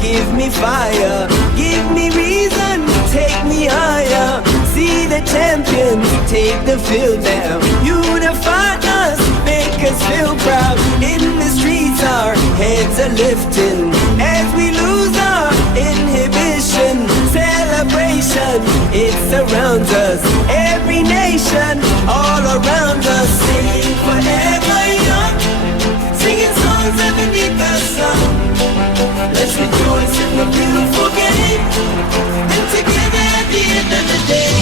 Give me fire, give me reason, take me higher. See the champions take the field now. Unify us, make us feel proud. In the streets our heads are lifting as we lose our inhibition. Celebration, it surrounds us. Every nation, all around us. Singing forever young, singing songs underneath the sun. Let's rejoice in the beautiful game, and together at the end of the day,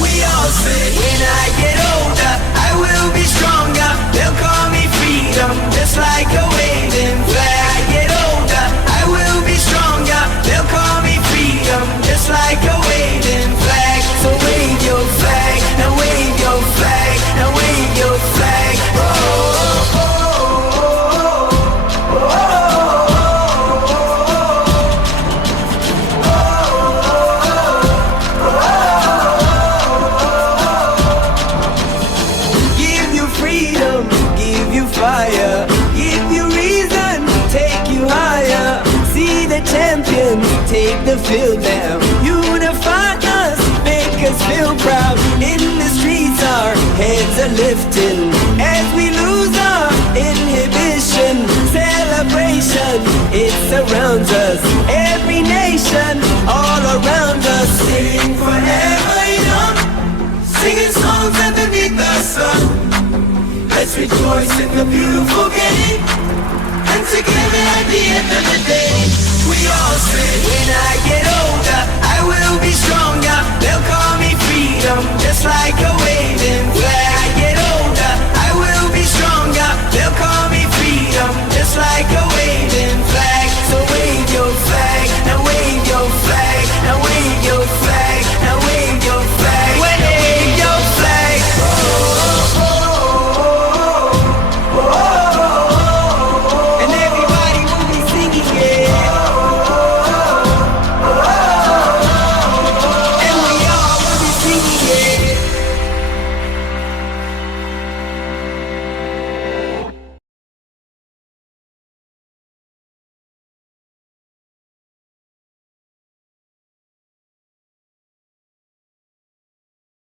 we all say, when I get older, I will be stronger. They'll call me freedom, just like a waving flag. I get older, I will be stronger. They'll call me freedom, just like a waving flag. So wave your flag, now wave your flag, now wave your flag. Oh, oh, oh. Fire, give you reason, take you higher. See the champions take the field now. Unify us, make us feel proud. In the streets our heads are lifting as we lose our inhibition. Celebration, it surrounds us. Every nation, all around us. Sing forever young, singing songs underneath the sun. Let's rejoice in the beautiful game, and together at the end of the day, we all say, when I get older, I will be stronger. They'll call me freedom, just like a waving flag. I get older, I will be stronger.